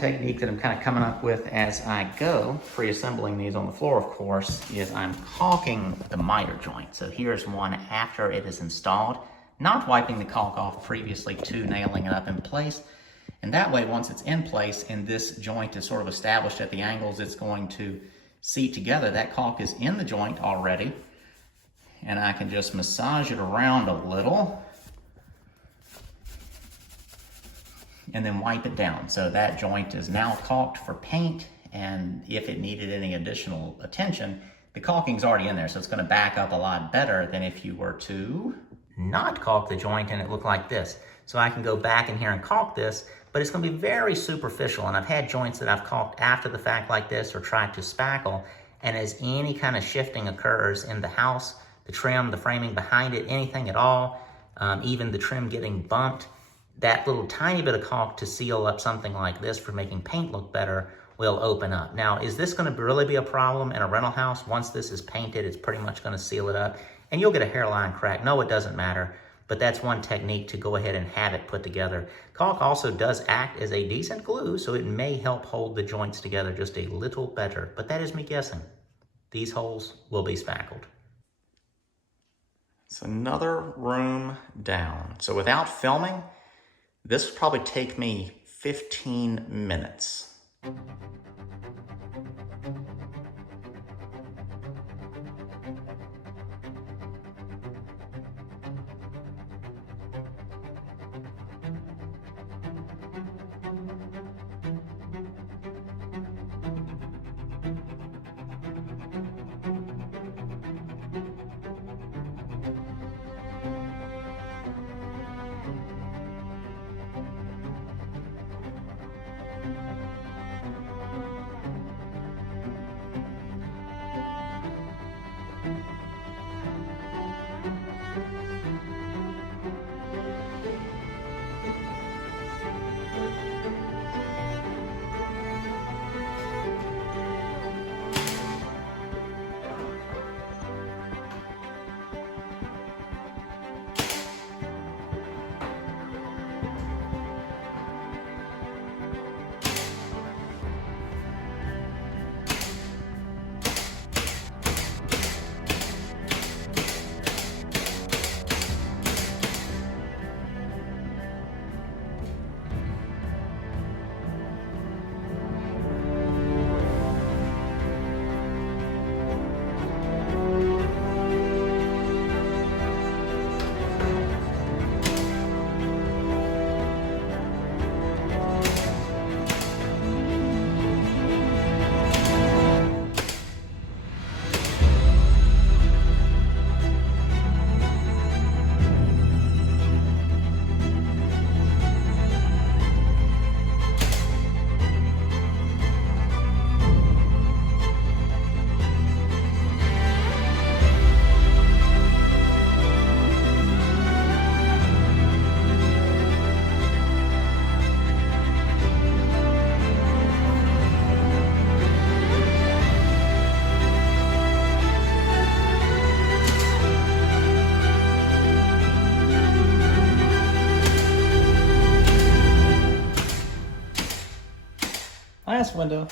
technique that I'm kind of coming up with as I go, pre-assembling these on the floor, of course, is I'm caulking the miter joint. So here's one after it is installed, not wiping the caulk off previously to nailing it up in place. And that way, once it's in place and this joint is sort of established at the angles it's going to seat together, that caulk is in the joint already. And I can just massage it around a little and then wipe it down. So that joint is now caulked for paint, and if it needed any additional attention, the caulking's already in there, so it's gonna back up a lot better than if you were to not caulk the joint and it looked like this. So I can go back in here and caulk this, but it's gonna be very superficial, and I've had joints that I've caulked after the fact like this or tried to spackle, and as any kind of shifting occurs in the house, the trim, the framing behind it, anything at all, even the trim getting bumped, that little tiny bit of caulk to seal up something like this for making paint look better will open up. Now, is this gonna really be a problem in a rental house? Once this is painted, it's pretty much gonna seal it up and you'll get a hairline crack. No, it doesn't matter, but that's one technique to go ahead and have it put together. Caulk also does act as a decent glue, so it may help hold the joints together just a little better, but that is me guessing. These holes will be spackled. It's another room down. So without filming, this would probably take me 15 minutes. Last window.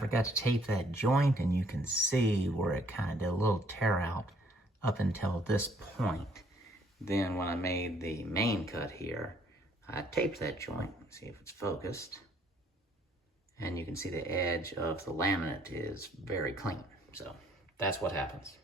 forgot to tape that joint, and you can see where it kind of did a little tear out up until this point. Then when I made the main cut here, I taped that joint. See if it's focused. And you can see the edge of the laminate is very clean. So that's what happens.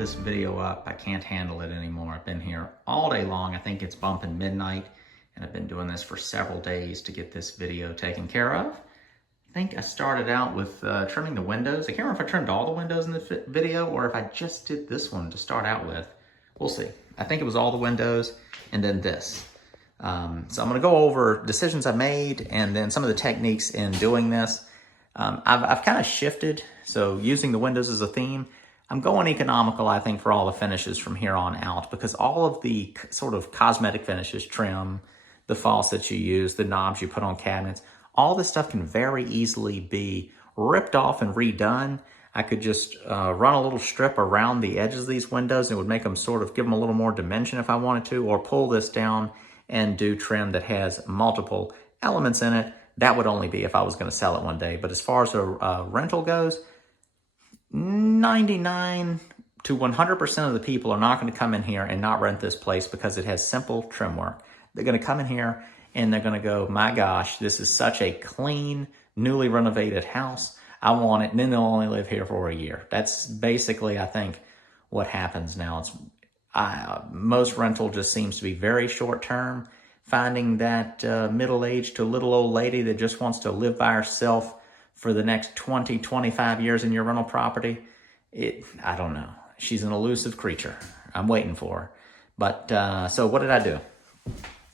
this video up. I can't handle it anymore. I've been here all day long. I think it's bumping midnight, and I've been doing this for several days to get this video taken care of. I think I started out with trimming the windows. I can't remember if I trimmed all the windows in the video or if I just did this one to start out with. We'll see. I think it was all the windows and then this. So I'm gonna go over decisions I made and then some of the techniques in doing this. I've kind of shifted, so using the windows as a theme, I'm going economical, I think, for all the finishes from here on out, because all of the sort of cosmetic finishes, trim, the faucets you use, the knobs you put on cabinets, all this stuff can very easily be ripped off and redone. I could just run a little strip around the edges of these windows and it would make them sort of give them a little more dimension if I wanted to, or pull this down and do trim that has multiple elements in it. That would only be if I was going to sell it one day. But as far as a rental goes, 99 to 100% of the people are not going to come in here and not rent this place because it has simple trim work. They're going to come in here and they're going to go, my gosh, this is such a clean, newly renovated house. I want it. And then they'll only live here for a year. That's basically, I think, what happens now. Most rental just seems to be very short term. Finding that middle-aged to little old lady that just wants to live by herself for the next 20, 25 years in your rental property, I don't know. She's an elusive creature. I'm waiting for her. But, so what did I do?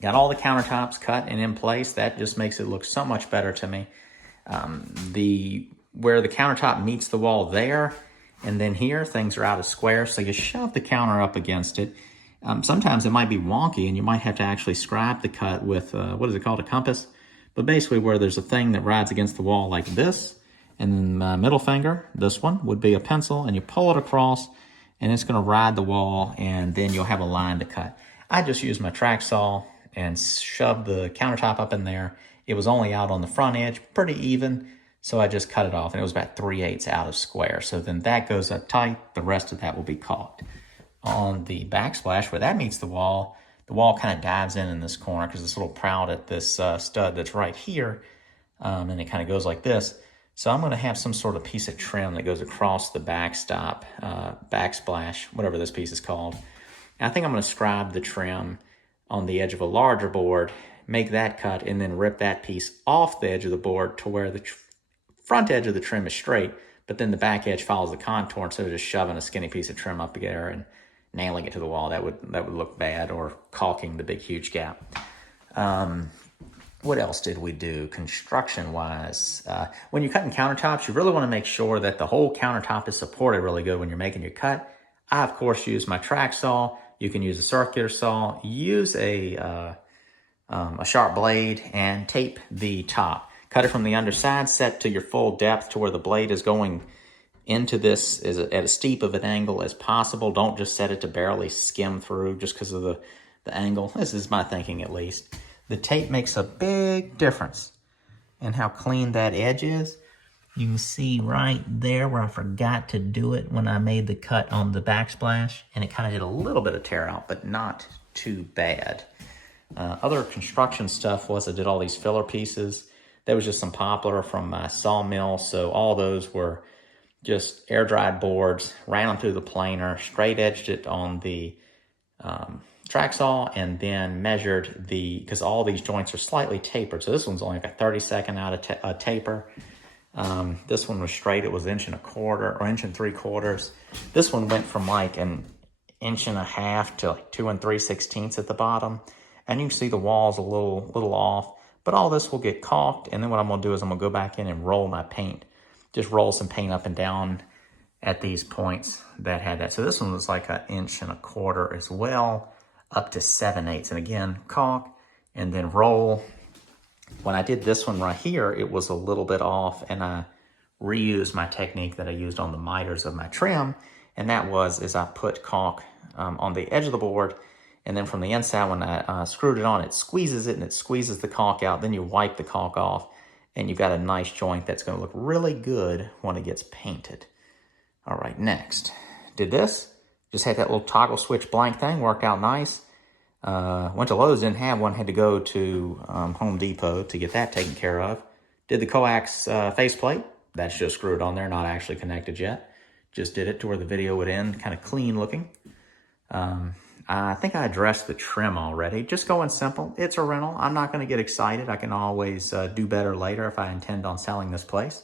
Got all the countertops cut and in place. That just makes it look so much better to me. Where the countertop meets the wall there, and then here, things are out of square, so you shove the counter up against it. Sometimes it might be wonky, and you might have to actually scribe the cut with, what is it called, a compass? But basically where there's a thing that rides against the wall like this, and then my middle finger, this one, would be a pencil, and you pull it across, and it's going to ride the wall, and then you'll have a line to cut. I just used my track saw and shoved the countertop up in there. It was only out on the front edge, pretty even, so I just cut it off, and it was about 3/8 out of square. So then that goes up tight, the rest of that will be caulked. On the backsplash, where that meets the wall kind of dives in this corner because it's a little proud at this stud that's right here, and it kind of goes like this. So I'm going to have some sort of piece of trim that goes across the backsplash, whatever this piece is called. And I think I'm going to scribe the trim on the edge of a larger board, make that cut, and then rip that piece off the edge of the board to where the front edge of the trim is straight, but then the back edge follows the contour instead of just shoving a skinny piece of trim up there and nailing it to the wall. That would look bad, or caulking the big huge gap. What else did we do construction-wise? When you're cutting countertops, you really want to make sure that the whole countertop is supported really good when you're making your cut. I, of course, use my track saw. You can use a circular saw. Use a sharp blade and tape the top. Cut it from the underside, set to your full depth to where the blade is going into this at as steep of an angle as possible. Don't just set it to barely skim through just because of the angle. This is my thinking, at least. The tape makes a big difference in how clean that edge is. You can see right there where I forgot to do it when I made the cut on the backsplash, and it kind of did a little bit of tear out, but not too bad. Other construction stuff was I did all these filler pieces. There was just some poplar from my sawmill, so all those were just air-dried boards, ran them through the planer, straight-edged it on the track saw, and then measured because all these joints are slightly tapered. So this one's only like a 32nd out of taper. This one was straight. It was 1.25 inches or 1 3/4. This one went from like 1.5 inches to like 2 3/16 at the bottom. And you can see the walls a little off. But all this will get caulked, and then what I'm going to do is I'm going to go back in and roll my paint. Just roll some paint up and down at these points that had that. So this one was like 1.25 inches as well, up to 7/8. And again, caulk and then roll. When I did this one right here, it was a little bit off, and I reused my technique that I used on the miters of my trim, and that is I put caulk on the edge of the board, and then from the inside, when I screwed it on, it squeezes it, and it squeezes the caulk out. Then you wipe the caulk off, and you've got a nice joint that's going to look really good when it gets painted. All right, next. Did this. Just had that little toggle switch blank thing, worked out nice. Went to Lowe's, didn't have one, had to go to Home Depot to get that taken care of. Did the coax faceplate. That's just screwed on there, not actually connected yet. Just did it to where the video would end, kind of clean looking. I think I addressed the trim already. Just going simple. It's a rental. I'm not going to get excited. I can always do better later if I intend on selling this place.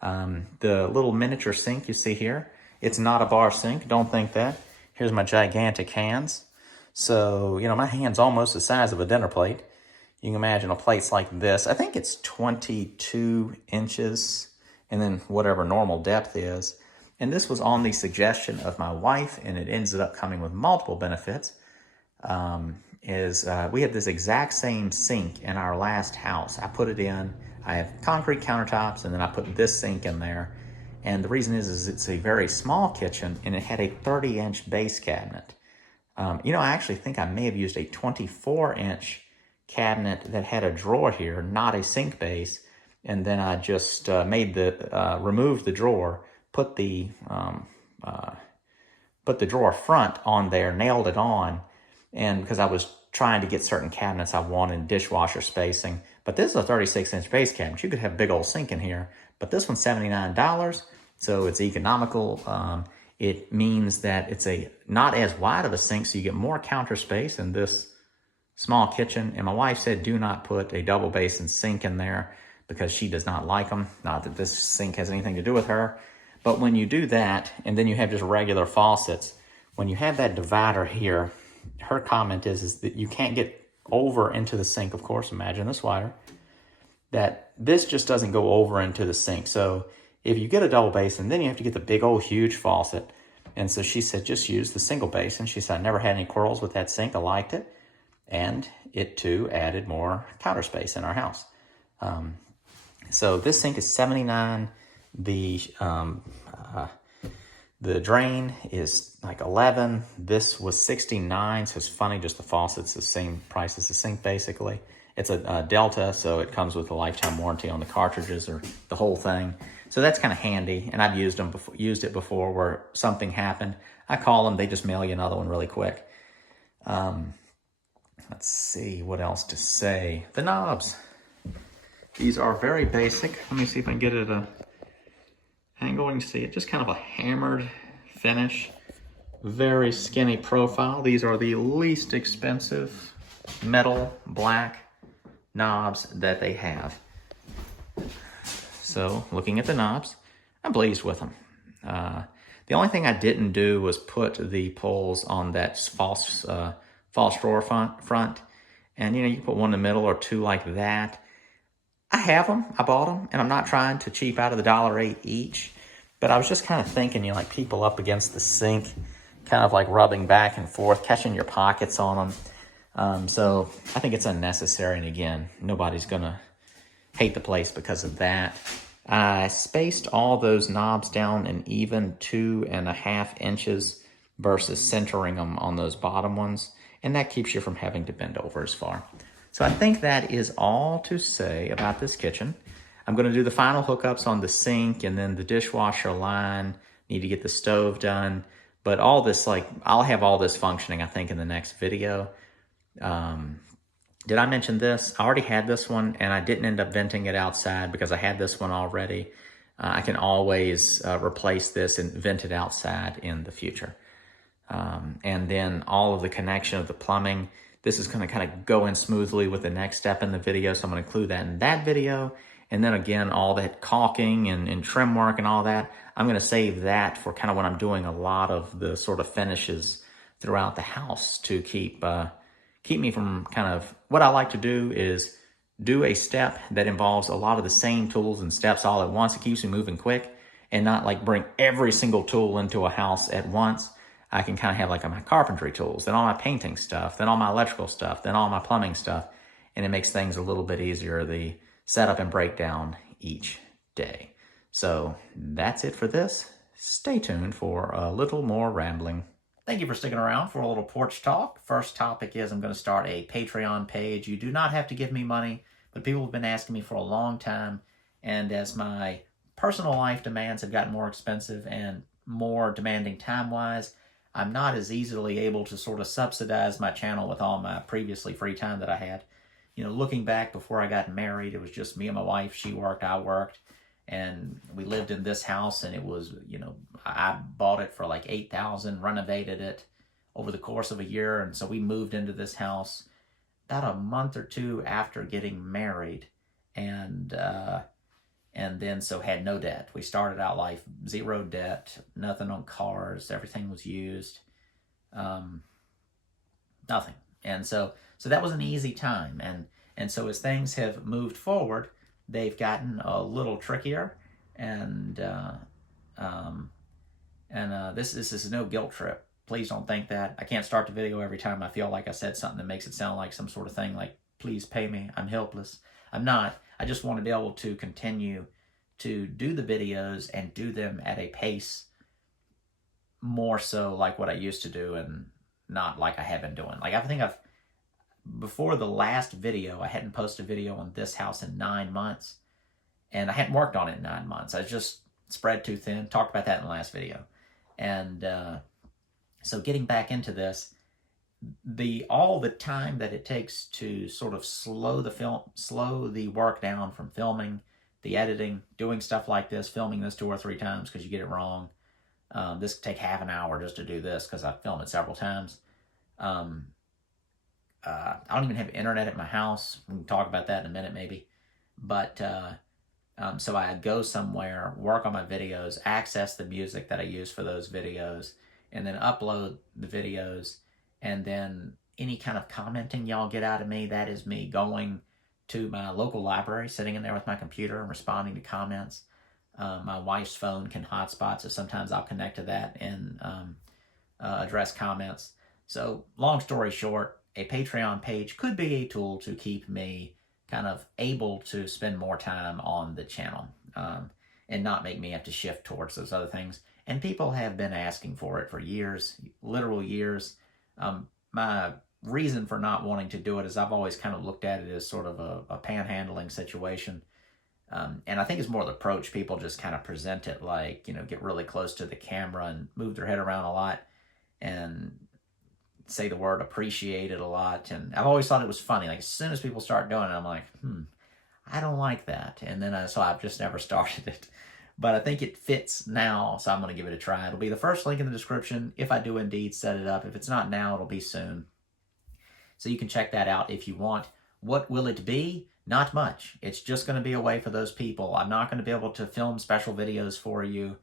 The little miniature sink you see here, it's not a bar sink. Don't think that. Here's my gigantic hands. So, you know, my hand's almost the size of a dinner plate. You can imagine a plate's like this. I think it's 22 inches and then whatever normal depth is. And this was on the suggestion of my wife, and it ended up coming with multiple benefits. We had this exact same sink in our last house. I put it in. I have concrete countertops, and then I put this sink in there. And the reason is it's a very small kitchen, and it had a 30-inch base cabinet. You know, I actually think I may have used a 24-inch cabinet that had a drawer here, not a sink base. And then I just removed the drawer, put the drawer front on there, nailed it on, and because I was trying to get certain cabinets I wanted dishwasher spacing. But this is a 36-inch base cabinet. You could have a big old sink in here, but this one's $79, so it's economical. It means that it's not as wide of a sink, so you get more counter space in this small kitchen. And my wife said do not put a double basin sink in there because she does not like them. Not that this sink has anything to do with her. But when you do that, and then you have just regular faucets, when you have that divider here, her comment is that you can't get over into the sink, of course, imagine this wider, that this just doesn't go over into the sink. So if you get a double basin, then you have to get the big old huge faucet. And so she said, just use the single basin. She said, I never had any quarrels with that sink. I liked it. And it too added more counter space in our house. So this sink is $79. The drain is like $11. This was $69, so it's funny, just the faucet's the same price as the sink basically. It's a Delta, so it comes with a lifetime warranty on the cartridges or the whole thing. So that's kind of handy, and I've used it before where something happened. I call them, they just mail you another one really quick. Let's see what else to say. The knobs. These are very basic. Let me see if I can get it a angle. You can see it, just kind of a hammered finish. Very skinny profile. These are the least expensive metal black knobs that they have. So looking at the knobs, I'm pleased with them. The only thing I didn't do was put the pulls on that false drawer front. And you know, you put one in the middle or two like that. I have them, I bought them, and I'm not trying to cheap out of the $1.08 each, but I was just kind of thinking, you know, like people up against the sink, kind of like rubbing back and forth, catching your pockets on them. So I think it's unnecessary, and again, nobody's gonna hate the place because of that. I spaced all those knobs down an even 2.5 inches versus centering them on those bottom ones, and that keeps you from having to bend over as far. So I think that is all to say about this kitchen. I'm going to do the final hookups on the sink and then the dishwasher line. Need to get the stove done. But all this, like, I'll have all this functioning, I think, in the next video. Did I mention this? I already had this one, and I didn't end up venting it outside because I had this one already. I can always replace this and vent it outside in the future. And then all of the connection of the plumbing. This is going to kind of go in smoothly with the next step in the video, so I'm going to include that in that video. And then again, all that caulking and trim work and all that, I'm going to save that for kind of when I'm doing a lot of the sort of finishes throughout the house to keep me from kind of, what I like to do is do a step that involves a lot of the same tools and steps all at once. It keeps me moving quick and not like bring every single tool into a house at once. I can kind of have like my carpentry tools, then all my painting stuff, then all my electrical stuff, then all my plumbing stuff. And it makes things a little bit easier, the setup and breakdown each day. So that's it for this. Stay tuned for a little more rambling. Thank you for sticking around for a little porch talk. First topic is I'm going to start a Patreon page. You do not have to give me money, but people have been asking me for a long time. And as my personal life demands have gotten more expensive and more demanding time-wise, I'm not as easily able to sort of subsidize my channel with all my previously free time that I had. You know, looking back before I got married, it was just me and my wife. She worked, I worked, and we lived in this house, and it was, you know, I bought it for like $8,000, renovated it over the course of a year, and so we moved into this house about a month or two after getting married, and then so had no debt. We started out life zero debt, nothing on cars, everything was used, nothing. And so that was an easy time, and so as things have moved forward, they've gotten a little trickier, and this is no guilt trip. Please don't think that. I can't start the video every time I feel like I said something that makes it sound like some sort of thing like, please pay me, I'm helpless. I'm not. I just want to be able to continue to do the videos and do them at a pace more so like what I used to do and not like I have been doing. Like, I think before the last video, I hadn't posted a video on this house in 9 months, and I hadn't worked on it in 9 months. I just spread too thin. Talked about that in the last video. And so getting back into this, all the time that it takes to sort of slow the work down from filming, the editing, doing stuff like this, filming this 2 or 3 times because you get it wrong. This could take half an hour just to do this because I've filmed it several times. I don't even have internet at my house. We can talk about that in a minute maybe. But so I go somewhere, work on my videos, access the music that I use for those videos, and then upload the videos. And then any kind of commenting y'all get out of me, that is me going to my local library, sitting in there with my computer and responding to comments. My wife's phone can hotspot, so sometimes I'll connect to that and address comments. So long story short, a Patreon page could be a tool to keep me kind of able to spend more time on the channel and not make me have to shift towards those other things. And people have been asking for it for years, literal years. My reason for not wanting to do it is I've always kind of looked at it as sort of a panhandling situation. And I think it's more the approach. People just kind of present it like, get really close to the camera and move their head around a lot and say the word appreciated a lot. And I've always thought it was funny. Like, as soon as people start doing it, I'm like, I don't like that. And then so I've just never started it. But I think it fits now, so I'm going to give it a try. It'll be the first link in the description if I do indeed set it up. If it's not now, it'll be soon. So you can check that out if you want. What will it be? Not much. It's just going to be a way for those people. I'm not going to be able to film special videos for you.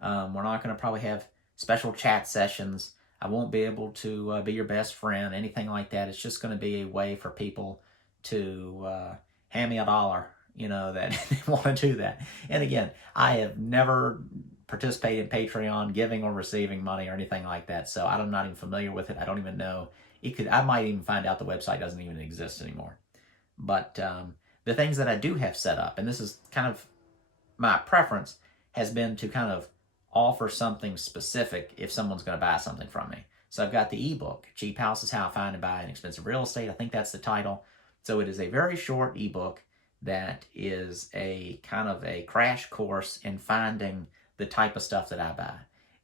We're not going to probably have special chat sessions. I won't be able to be your best friend, anything like that. It's just going to be a way for people to hand me $1, that they want to do that. And again, I have never participated in Patreon, giving or receiving money or anything like that. So I'm not even familiar with it. I don't even know. I might even find out the website doesn't even exist anymore. But the things that I do have set up, and this is kind of my preference, has been to kind of offer something specific if someone's going to buy something from me. So I've got the ebook, Cheap Houses, How I Find and Buy Inexpensive Real Estate. I think that's the title. So it is a very short ebook that is a kind of a crash course in finding the type of stuff that I buy.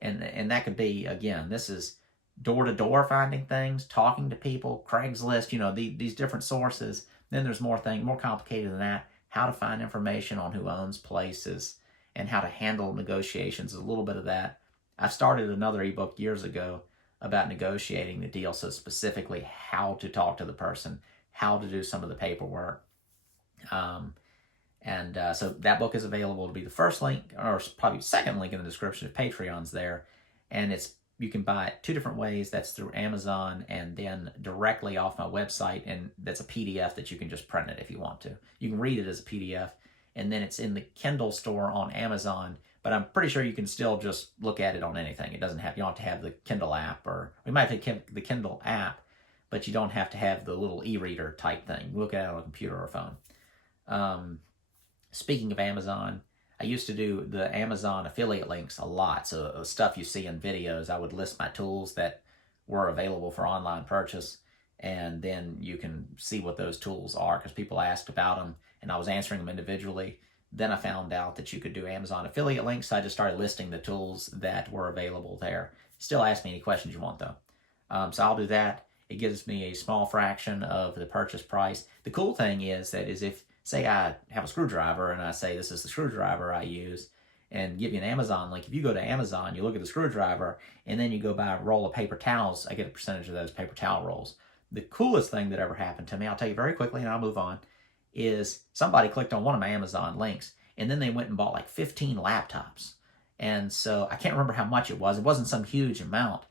And that could be, again, this is door-to-door finding things, talking to people, Craigslist, these different sources. Then there's more complicated than that. How to find information on who owns places and how to handle negotiations, a little bit of that. I started another ebook years ago about negotiating the deal, so specifically how to talk to the person, how to do some of the paperwork. So that book is available to be the first link, or probably second link in the description if Patreon's there. And you can buy it 2 different ways. That's through Amazon and then directly off my website. And that's a PDF that you can just print it if you want to. You can read it as a PDF. And then it's in the Kindle store on Amazon. But I'm pretty sure you can still just look at it on anything. You don't have to have the Kindle app, or we might have the Kindle app, but you don't have to have the little e-reader type thing. Look at it on a computer or a phone. Speaking of Amazon, I used to do the Amazon affiliate links a lot. So stuff you see in videos, I would list my tools that were available for online purchase. And then you can see what those tools are because people asked about them and I was answering them individually. Then I found out that you could do Amazon affiliate links. So I just started listing the tools that were available there. Still ask me any questions you want though. So I'll do that. It gives me a small fraction of the purchase price. The cool thing is if, say I have a screwdriver and I say this is the screwdriver I use, and give you an Amazon link. If you go to Amazon, you look at the screwdriver, and then you go buy a roll of paper towels, I get a percentage of those paper towel rolls. The coolest thing that ever happened to me, I'll tell you very quickly and I'll move on, is somebody clicked on one of my Amazon links, and then they went and bought like 15 laptops. And so I can't remember how much it was. It wasn't some huge amount,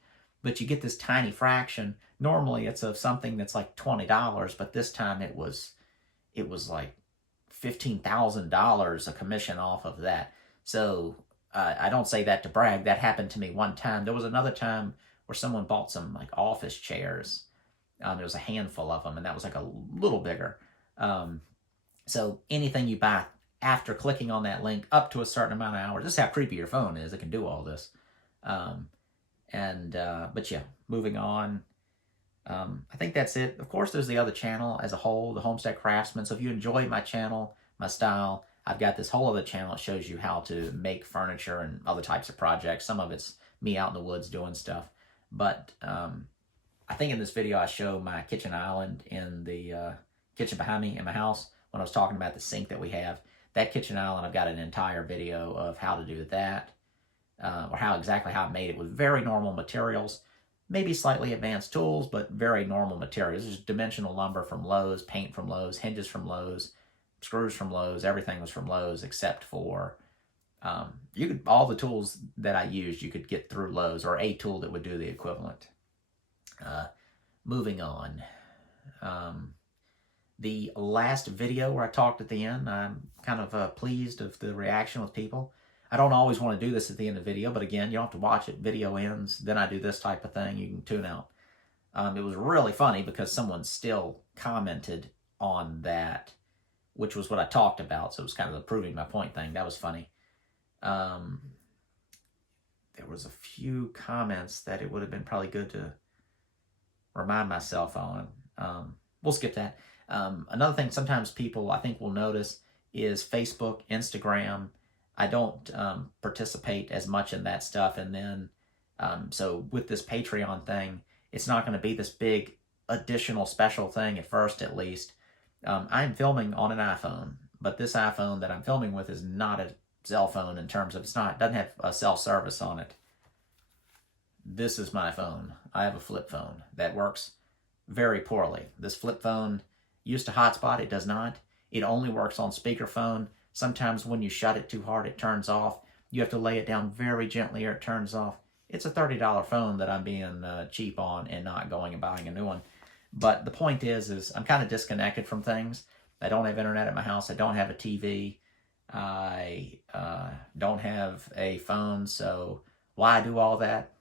but you get this tiny fraction. Normally it's of something that's like $20, but this time it was like $15,000 a commission off of that. So I don't say that to brag. That happened to me one time. There was another time where someone bought some like office chairs. There was a handful of them, and that was like a little bigger. So anything you buy after clicking on that link up to a certain amount of hours, this is how creepy your phone is. It can do all this. But yeah, moving on. I think that's it. Of course, there's the other channel as a whole, the Homestead Craftsman. So if you enjoy my channel, my style, I've got this whole other channel that shows you how to make furniture and other types of projects. Some of it's me out in the woods doing stuff. But I think in this video I show my kitchen island in the kitchen behind me in my house when I was talking about the sink that we have. That kitchen island, I've got an entire video of how to do that, or exactly how I made it with very normal materials. Maybe slightly advanced tools, but very normal materials. There's dimensional lumber from Lowe's, paint from Lowe's, hinges from Lowe's, screws from Lowe's. Everything was from Lowe's except for all the tools that I used you could get through Lowe's, or a tool that would do the equivalent. Moving on. The last video where I talked at the end, I'm kind of pleased of the reaction with people. I don't always want to do this at the end of the video, but again, you don't have to watch it. Video ends, then I do this type of thing. You can tune out. It was really funny because someone still commented on that, which was what I talked about. So it was kind of the proving my point thing. That was funny. There was a few comments that it would have been probably good to remind myself on. We'll skip that. Another thing sometimes people I think will notice is Facebook, Instagram. I don't participate as much in that stuff. And then, so with this Patreon thing, it's not going to be this big additional special thing at first, at least. I'm filming on an iPhone, but this iPhone that I'm filming with is not a cell phone in terms of it doesn't have a cell service on it. This is my phone. I have a flip phone that works very poorly. This flip phone used to hotspot. It does not. It only works on speakerphone. Sometimes when you shut it too hard, it turns off. You have to lay it down very gently or it turns off. It's a $30 phone that I'm being cheap on and not going and buying a new one. But the point is I'm kind of disconnected from things. I don't have internet at my house. I don't have a TV. I don't have a phone. So why do all that?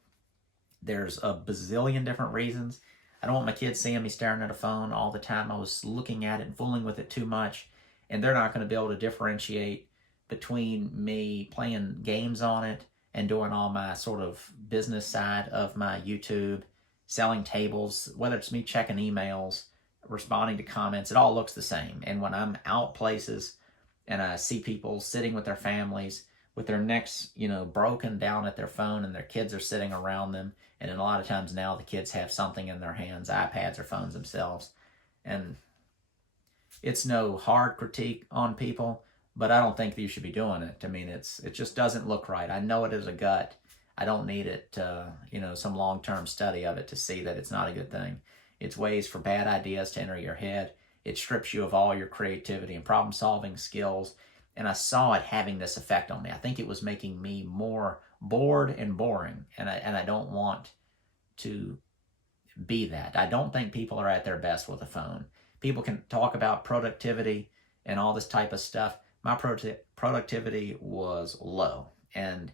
There's a bazillion different reasons. I don't want my kids seeing me staring at a phone all the time. I was looking at it and fooling with it too much. And they're not going to be able to differentiate between me playing games on it and doing all my sort of business side of my YouTube, selling tables, whether it's me checking emails, responding to comments, it all looks the same. And when I'm out places and I see people sitting with their families with their necks, broken down at their phone and their kids are sitting around them, and then a lot of times now the kids have something in their hands, iPads or phones themselves, and it's no hard critique on people, but I don't think that you should be doing it. I mean, it just doesn't look right. I know it is a gut. I don't need it, some long-term study of it to see that it's not a good thing. It's ways for bad ideas to enter your head. It strips you of all your creativity and problem-solving skills. And I saw it having this effect on me. I think it was making me more bored and boring. And I don't want to be that. I don't think people are at their best with a phone. People can talk about productivity and all this type of stuff. My productivity was low. And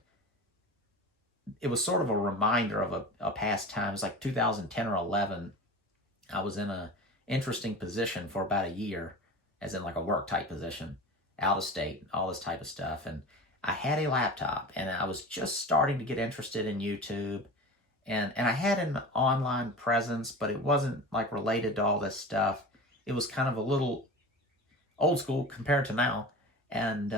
it was sort of a reminder of a past time. It was like 2010 or 11. I was in an interesting position for about a year, as in like a work type position, out of state, all this type of stuff. And I had a laptop and I was just starting to get interested in YouTube. And I had an online presence, but it wasn't like related to all this stuff. It was kind of a little old school compared to now. And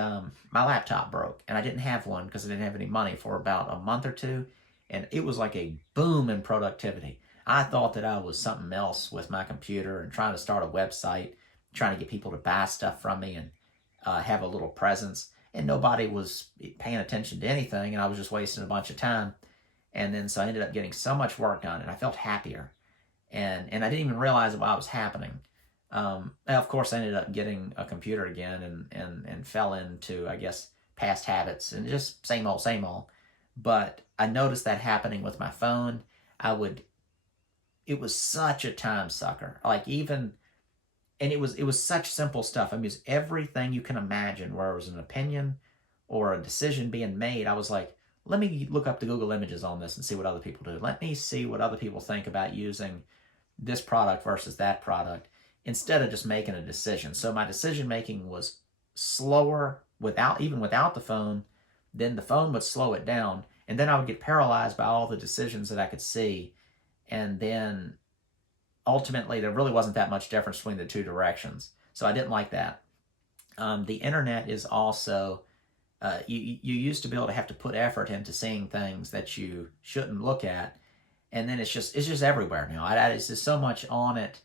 my laptop broke and I didn't have one because I didn't have any money for about a month or two. And it was like a boom in productivity. I thought that I was something else with my computer and trying to start a website, trying to get people to buy stuff from me and have a little presence. and nobody was paying attention to anything, and I was just wasting a bunch of time. And then so I ended up getting so much work done, and I felt happier. And I didn't even realize why it was happening. And of course, I ended up getting a computer again and fell into, I guess, past habits and just same old, same old. But I noticed that happening with my phone. It was such a time sucker. Like even, and it was such simple stuff. I mean, it was everything you can imagine where it was an opinion or a decision being made. I was like, let me look up the Google Images on this and see what other people do. Let me see what other people think about using this product versus that product instead of just making a decision. So my decision making was slower even without the phone. Then the phone would slow it down, and then I would get paralyzed by all the decisions that I could see. And then ultimately there really wasn't that much difference between the two directions. So I didn't like that. The internet is also, you used to be able to have to put effort into seeing things that you shouldn't look at. And then it's just everywhere now. It's just so much on it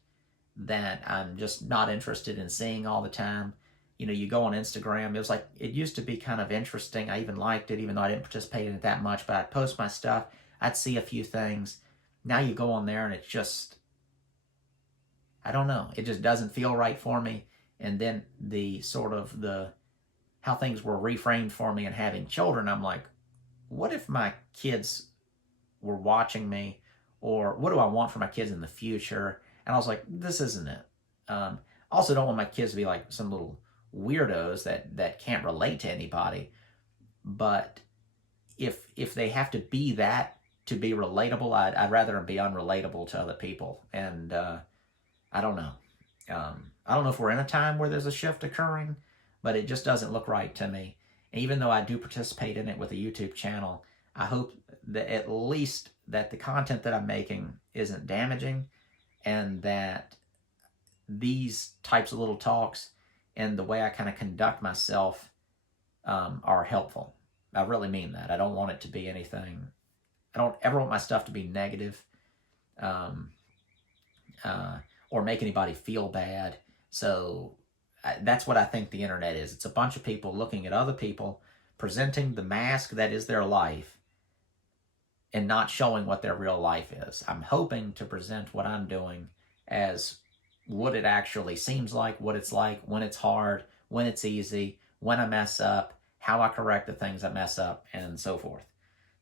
that I'm just not interested in seeing all the time. You know, you go on Instagram, it used to be kind of interesting. I even liked it, even though I didn't participate in it that much, but I'd post my stuff. I'd see a few things. Now you go on there and it's just, I don't know. It just doesn't feel right for me. And then how things were reframed for me and having children, I'm like, what if my kids were watching me, or what do I want for my kids in the future? And I was like, this isn't it. Also don't want my kids to be like some little weirdos that can't relate to anybody. But if they have to be that to be relatable, I'd rather them be unrelatable to other people. And I don't know. I don't know if we're in a time where there's a shift occurring, but it just doesn't look right to me. And even though I do participate in it with a YouTube channel, I hope that at least that the content that I'm making isn't damaging, and that these types of little talks and the way I kind of conduct myself are helpful. I really mean that. I don't want it to be anything. I don't ever want my stuff to be negative or make anybody feel bad. So that's what I think the internet is. It's a bunch of people looking at other people, presenting the mask that is their life, and not showing what their real life is. I'm hoping to present what I'm doing as what it actually seems like, what it's like, when it's hard, when it's easy, when I mess up, how I correct the things I mess up, and so forth.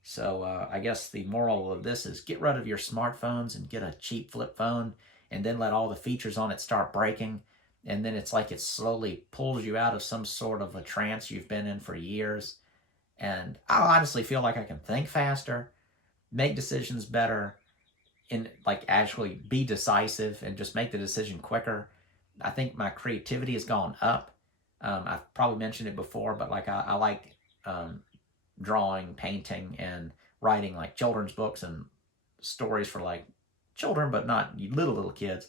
So I guess the moral of this is get rid of your smartphones and get a cheap flip phone, and then let all the features on it start breaking. And then it's like it slowly pulls you out of some sort of a trance you've been in for years. And I honestly feel like I can think faster, make decisions better, and like actually be decisive and just make the decision quicker. I think my creativity has gone up. I've probably mentioned it before, but like I like drawing, painting, and writing like children's books and stories for like children, but not little kids.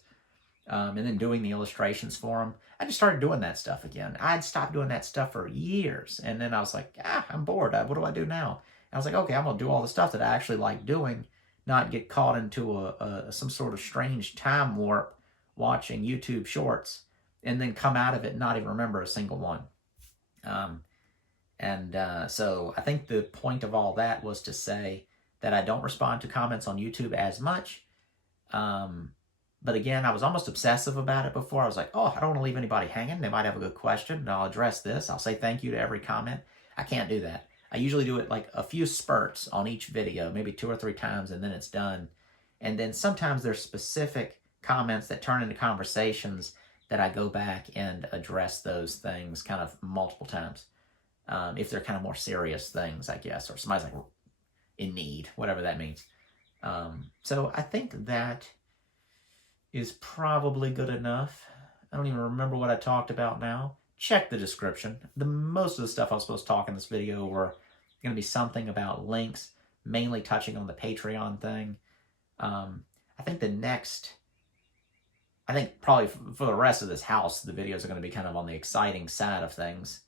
And then doing the illustrations for them. I just started doing that stuff again. I'd stopped doing that stuff for years. And then I was like, I'm bored. What do I do now? And I was like, okay, I'm going to do all the stuff that I actually like doing, not get caught into some sort of strange time warp watching YouTube shorts and then come out of it and not even remember a single one. So I think the point of all that was to say that I don't respond to comments on YouTube as much. But again, I was almost obsessive about it before. I was like, I don't want to leave anybody hanging. They might have a good question, and I'll address this. I'll say thank you to every comment. I can't do that. I usually do it like a few spurts on each video, maybe 2 or 3 times, and then it's done. And then sometimes there's specific comments that turn into conversations that I go back and address those things kind of multiple times. If they're kind of more serious things, I guess, or somebody's like in need, whatever that means. So I think that is probably good enough. I don't even remember what I talked about now. Check the description. Most of the stuff I was supposed to talk in this video were going to be something about links, mainly touching on the Patreon thing. I think probably for the rest of this house, the videos are going to be kind of on the exciting side of things.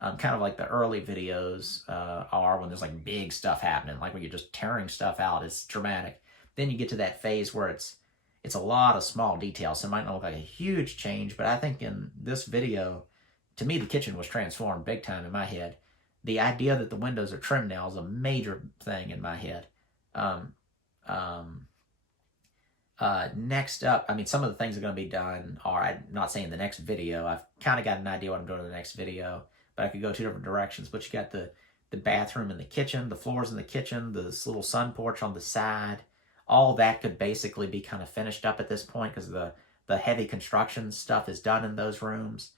Kind of like the early videos are when there's like big stuff happening, like when you're just tearing stuff out. It's dramatic. Then you get to that phase where it's a lot of small details. So it might not look like a huge change, but I think in this video, to me, the kitchen was transformed big time in my head. The idea that the windows are trimmed now is a major thing in my head. Next up, I mean, some of the things that are going to be done are, I'm not saying the next video. I've kind of got an idea what I'm doing in the next video, but I could go two different directions. But you got the bathroom and the kitchen, the floors in the kitchen, this little sun porch on the side. All that could basically be kind of finished up at this point because the heavy construction stuff is done in those rooms.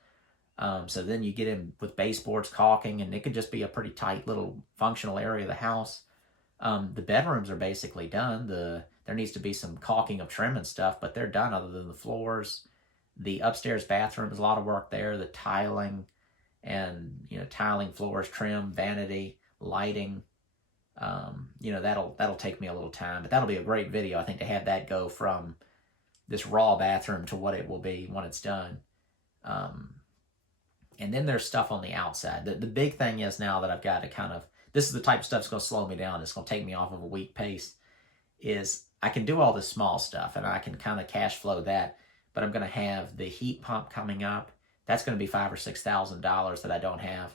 So then you get in with baseboards, caulking, and it could just be a pretty tight little functional area of the house. The bedrooms are basically done. There needs to be some caulking of trim and stuff, but they're done other than the floors. The upstairs bathroom is a lot of work there. The tiling and, tiling, floors, trim, vanity, lighting. That'll take me a little time, but that'll be a great video, I think, to have that go from this raw bathroom to what it will be when it's done. And then there's stuff on the outside. The big thing is now that I've got to this is the type of stuff that's going to slow me down. It's going to take me off of a weak pace, is I can do all this small stuff and I can kind of cash flow that, but I'm going to have the heat pump coming up. That's going to be $5,000 or $6,000 that I don't have.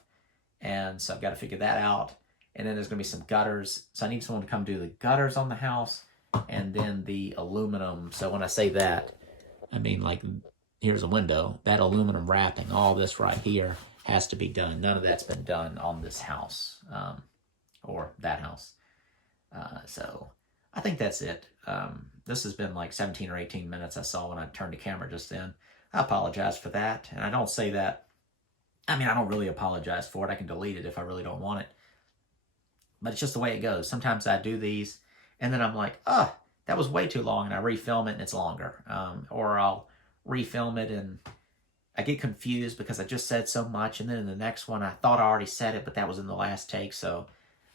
And so I've got to figure that out. And then there's going to be some gutters. So I need someone to come do the gutters on the house and then the aluminum. So when I say that, I mean, like, here's a window. That aluminum wrapping, all this right here has to be done. None of that's been done on this house or that house. So I think that's it. This has been like 17 or 18 minutes I saw when I turned the camera just then. I apologize for that. And I don't say that. I mean, I don't really apologize for it. I can delete it if I really don't want it. But it's just the way it goes. Sometimes I do these and then I'm like, that was way too long, and I refilm it and it's longer. Or I'll refilm it and I get confused because I just said so much, and then in the next one I thought I already said it, but that was in the last take, so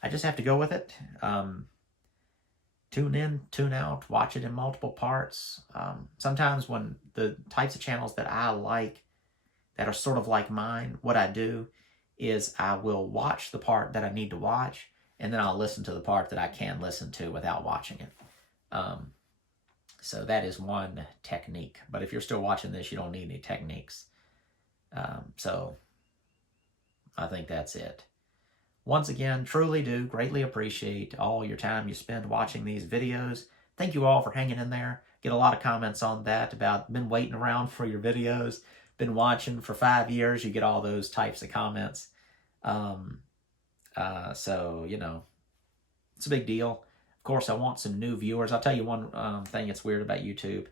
I just have to go with it. Tune in, tune out, watch it in multiple parts. Sometimes when the types of channels that I like that are sort of like mine, what I do is I will watch the part that I need to watch, and then I'll listen to the part that I can listen to without watching it. So that is one technique. But if you're still watching this, you don't need any techniques. So I think that's it. Once again, truly do greatly appreciate all your time you spend watching these videos. Thank you all for hanging in there. Get a lot of comments on that about been waiting around for your videos, been watching for 5 years. You get all those types of comments. So, it's a big deal. Of course, I want some new viewers. I'll tell you one thing that's weird about YouTube.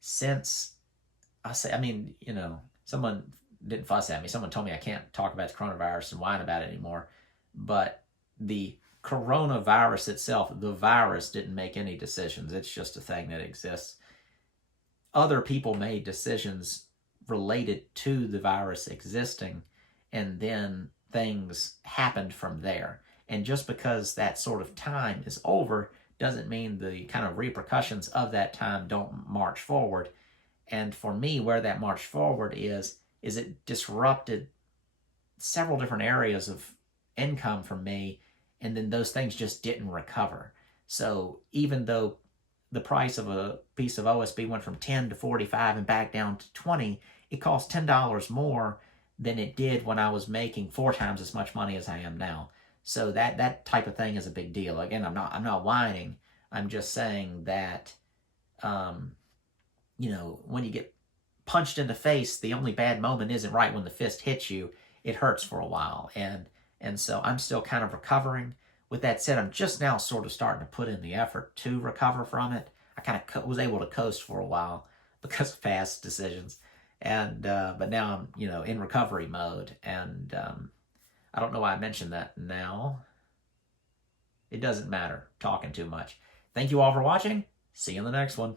Since someone didn't fuss at me. Someone told me I can't talk about the coronavirus and whine about it anymore. But the coronavirus itself, the virus didn't make any decisions. It's just a thing that exists. Other people made decisions related to the virus existing, and then things happened from there. And just because that sort of time is over doesn't mean the kind of repercussions of that time don't march forward. And for me, where that march forward is it disrupted several different areas of income for me, and then those things just didn't recover. So even though the price of a piece of OSB went from 10 to 45 and back down to 20, it cost $10 more than it did when I was making 4 times as much money as I am now. So that type of thing is a big deal. Again, I'm not whining. I'm just saying that, when you get punched in the face, the only bad moment isn't right when the fist hits you. It hurts for a while. And so I'm still kind of recovering. With that said, I'm just now sort of starting to put in the effort to recover from it. I kind of was able to coast for a while because of past decisions. And but now I'm, in recovery mode. And I don't know why I mentioned that now. It doesn't matter. Talking too much. Thank you all for watching. See you in the next one.